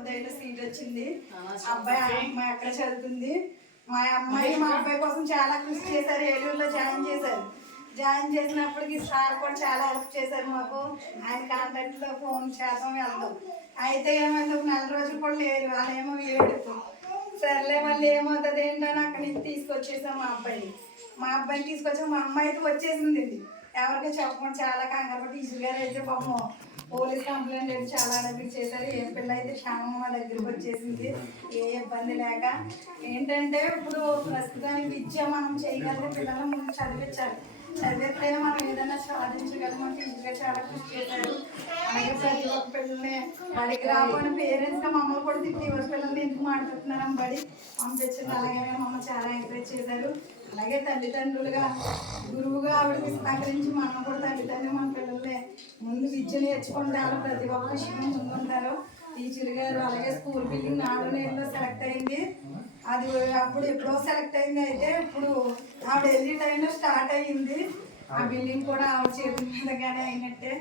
నవోదయలో seat వచ్చింది. అమ్మాయి అక్కడ చదువుతుంది. మా అమ్మాయి మా అబ్బాయి కోసం చాలా కృషి చేశారు. ఏలూరులో జాయిన్ చేశారు. జాయిన్ చేసినప్పటికి సార్ కూడా చాలా హెల్ప్ చేశారు మాకు. ఆయన కాంటాక్ట్లో ఫోన్ శాతం వెళ్దాం. అయితే ఏమైంది, ఒక 4 రోజులు కూడా లేరు. వాళ్ళేమో ఏడుపు. సర్లే మళ్ళీ ఏమవుతుంది ఏంటని అక్కడి నుంచి తీసుకొచ్చేసాం మా అబ్బాయిని తీసుకొచ్చాం. మా అమ్మాయి అయితే వచ్చేసింది. ఎవరికి చెప్పకుండా చాలా కంగారు పట్టి టీచర్ గారు అయితే పాపం పోలీస్ కంప్లైంట్ అయితే చాలా అడవికి చేశారు. ఏ పిల్ల అయితే క్షేమం మా దగ్గరికి వచ్చేసింది, ఏ ఇబ్బంది లేక. ఏంటంటే ఇప్పుడు ప్రస్తుతానికి విద్య మనం చేయగలిగే పిల్లలు ముందు చదివించాలి. చదివితేనే మనం ఏదైనా సాధించగలము. టీచర్ గారు చాలా కృషి చేశారు. అలాగే ప్రతి ఒక్క పిల్లల్ని బడికి రాబోని పేరెంట్స్గా మమ్మల్ని కూడా తిట్టి ఎవరి పిల్లల్ని ఎందుకు మాట్లాడుతున్నారని బడి పంపించింది. అలాగే మమ్మల్ని చాలా ఎంకరేజ్ చేశారు. అలాగే తల్లిదండ్రులుగా గురువుగా ఆవిడకి సహకరించి మనం కూడా తల్లిదండ్రులు మన పిల్లల్ని ముందు విద్య నేర్చుకుంటారు. ప్రతి ఒక్క విషయం ముందుంటారు టీచర్ గారు. అలాగే స్కూల్ బిల్డింగ్ 4 నెలల్లో సెలెక్ట్ అయింది. అది అప్పుడు ఎప్పుడో సెలెక్ట్ అయింది. అయితే ఇప్పుడు ఆవిడ వెళ్ళి టైంలో స్టార్ట్ అయ్యింది. ఆ బిల్డింగ్ కూడా ఆవిడ చేతుల మీదగానే అయినట్టే.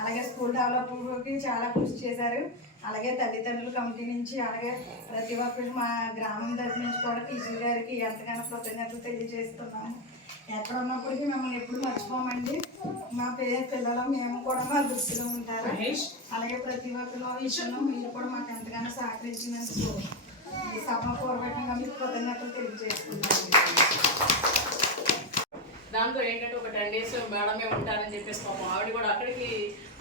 అలాగే స్కూల్ డెవలప్కి చాలా కృషి చేశారు. అలాగే తల్లిదండ్రుల కమిటీ నుంచి అలాగే ప్రతి ఒక్కరు మా గ్రామం తరఫు నుంచి కూడా టీచర్ గారికి ఎంతగానో కృతజ్ఞతలు తెలియజేస్తున్నాము. ఎక్కడ ఉన్నప్పటికీ మిమ్మల్ని ఎప్పుడు మర్చిపోమండి. మా పిల్లలు మేము కూడా మా దృష్టిలో ఉంటారు. అలాగే ప్రతి ఒక్కరు విషయంలో మీరు కూడా మాకు ఎంతగానో సహకరించినందుకు ఈ సభాపూర్వకంగా మీకు కృతజ్ఞతలు తెలియజేస్తున్నాను. దాంతో ఏంటంటే ఒక 10 days మేడమే ఉంటారని చెప్పేసి పాపం ఆవిడ కూడా అక్కడికి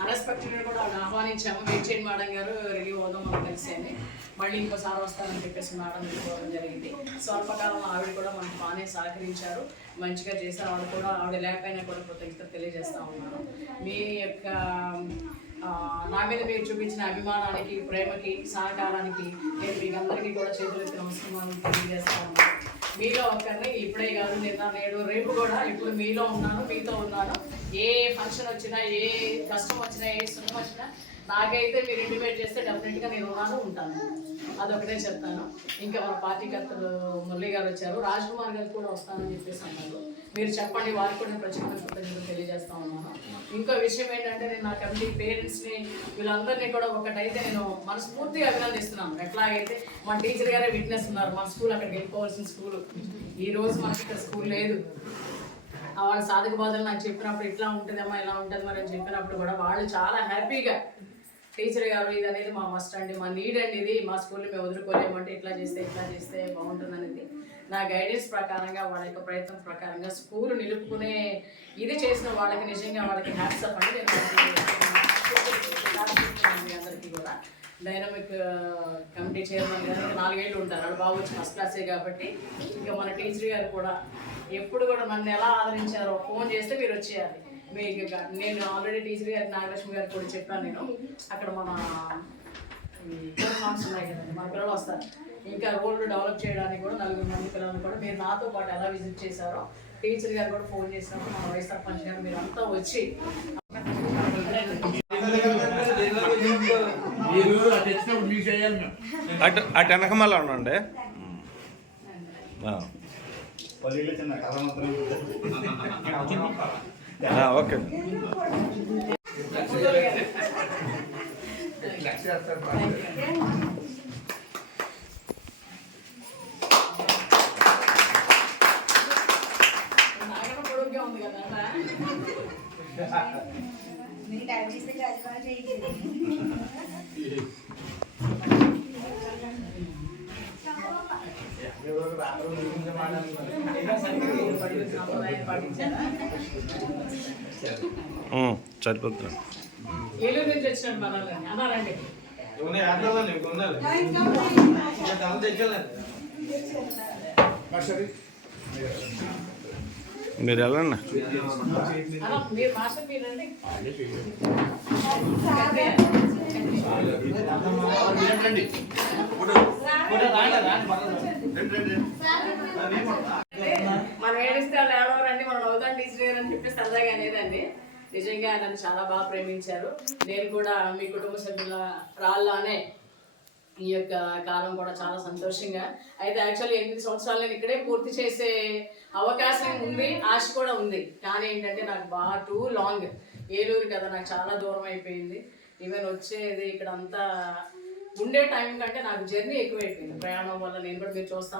అన్ఎక్స్పెక్టెడ్గా కూడా ఆవిడ ఆహ్వానించాము. వెయిట్ చేయండి మేడం గారు, రెడీ అవుదాం మనం కలిసి అని. మళ్ళీ ఇంకోసారి వస్తారని చెప్పేసి మేడం వెళ్ళిపోవడం జరిగింది. స్వల్పకాలంలో ఆవిడ కూడా మనకు బాగానే సహకరించారు, మంచిగా చేశారు. ఆవిడ కూడా ఆవిడ లేకపోయినా కూడా కృతజ్ఞత తెలియజేస్తూ ఉన్నాను. మీ యొక్క నా మీద మీరు చూపించిన అభిమానానికి, ప్రేమకి, సహకారానికి నేను మీకు అందరికీ కూడా చేతులెత్తి నమస్కారాలు తెలియజేస్తా ఉన్నాను. మీలో ఒక్కరిని ఇప్పుడే కాదు, నిన్న నేడు రేపు కూడా ఇప్పుడు మీలో ఉన్నాను, మీతో ఉన్నాను. ఏ ఫంక్షన్ వచ్చినా, ఏ కష్టం వచ్చినా, ఏ సుఖం వచ్చినా నాకైతే మీరు ఇంటిమేట్ చేస్తే డెఫినెట్గా నేను ఉంటాను. అదొకటే చెప్తాను. ఇంకా మన పార్టీ కర్తలు మురళి గారు వచ్చారు, రాజ్ కుమార్ గారు కూడా వస్తానని చెప్పేసి అన్నారు. మీరు చెప్పండి, వారికి కూడా ప్రత్యేక కృతజ్ఞతలు తెలియజేస్తా ఉన్నాను. ఇంకో విషయం ఏంటంటే నేను నా కమిటీ పేరెంట్స్ని వీళ్ళందరినీ కూడా ఒకటైతే నేను మనస్ఫూర్తిగా అభినందిస్తున్నాను. ఎట్లాగైతే మా టీచర్ గారే విట్నెస్ ఉన్నారు. మా స్కూల్ అక్కడికి వెళ్ళిపోవాల్సిన స్కూలు, ఈరోజు మనకి ఇక్కడ స్కూల్ లేదు. వాళ్ళ సాధక బాధలు నాకు చెప్పినప్పుడు ఇట్లా ఉంటుందమ్మా, ఇలా ఉంటుంది మరి అని చెప్పినప్పుడు కూడా వాళ్ళు చాలా హ్యాపీగా టీచర్ గారు ఇది అనేది మా మస్ట్ అండి, మా నీడ్ అండి, ఇది మా స్కూల్లో మేము వదులుకోలేమంటే ఇట్లా చేస్తే బాగుంటుంది అనేది నా గైడెన్స్ ప్రకారంగా, వాళ్ళ యొక్క ప్రయత్నం ప్రకారంగా స్కూల్ నిలుపుకునే ఇది చేసిన వాళ్ళకి నిజంగా వాళ్ళకి హ్యాట్స్ ఆఫ్ అండి. నేను అందరికీ కూడా డైనమిక్ కమిటీ చైర్మన్ గారు 4 ఏళ్ళు ఉంటారు. వాళ్ళు బాగా వచ్చి ఫస్ట్ క్లాసే కాబట్టి ఇంకా మన టీచర్ గారు కూడా ఎప్పుడు కూడా నన్ను ఎలా ఆదరించారో, ఫోన్ చేస్తే మీరు వచ్చేయాలి. మీకు నేను ఆల్రెడీ టీచర్ గారికి, నాగలక్ష్మి గారికి కూడా చెప్పాను. నేను అక్కడ మన ఫార్మ్స్ ఉన్నాయి కదండి, మన పిల్లలు వస్తారు. ఇంకా రోల్ డెవలప్ చేయడానికి కూడా 4 మంది పిల్లలు కూడా మీరు నాతో పాటు ఎలా విజిట్ చేశారో టీచర్ గారు కూడా ఫోన్ చేసినప్పుడు మన వైస్ సర్పంచ్ గారు మీరు అంతా వచ్చి అటు వెనక మళ్ళీ ఉండండి. ఓకే. పొడుగ్గా ఉంది కదా సరిపోతుంది. ఏలూరు నుంచి వచ్చినాడు మనల్ని అన్నారండి. మీరు వెళ్ళండి. మీరు మాస్టర్ మీరండి. మనం ఏడిస్తే వాళ్ళు ఏడవరండి, మనం అవుతాం టీచర్ అని చెప్పి సరదాగా అనేదండి. నిజంగా నన్ను చాలా బాగా ప్రేమించారు. నేను కూడా మీ కుటుంబ సభ్యుల రాళ్ళనే ఈ యొక్క కాలం కూడా చాలా సంతోషంగా. అయితే యాక్చువల్లీ 8 సంవత్సరాలు నేను ఇక్కడే పూర్తి చేసే అవకాశం ఉంది, ఆశ కూడా ఉంది. కానీ ఏంటంటే నాకు బాగా టూ లాంగ్, ఏలూరు కదా నాకు చాలా దూరం అయిపోయింది. ఈవెన్ వచ్చేది ఇక్కడ అంతా ఉండే టైం కంటే నాకు జర్నీ ఎక్కువైపోయింది ప్రయాణం వల్ల. నేను కూడా మీరు చూస్తాను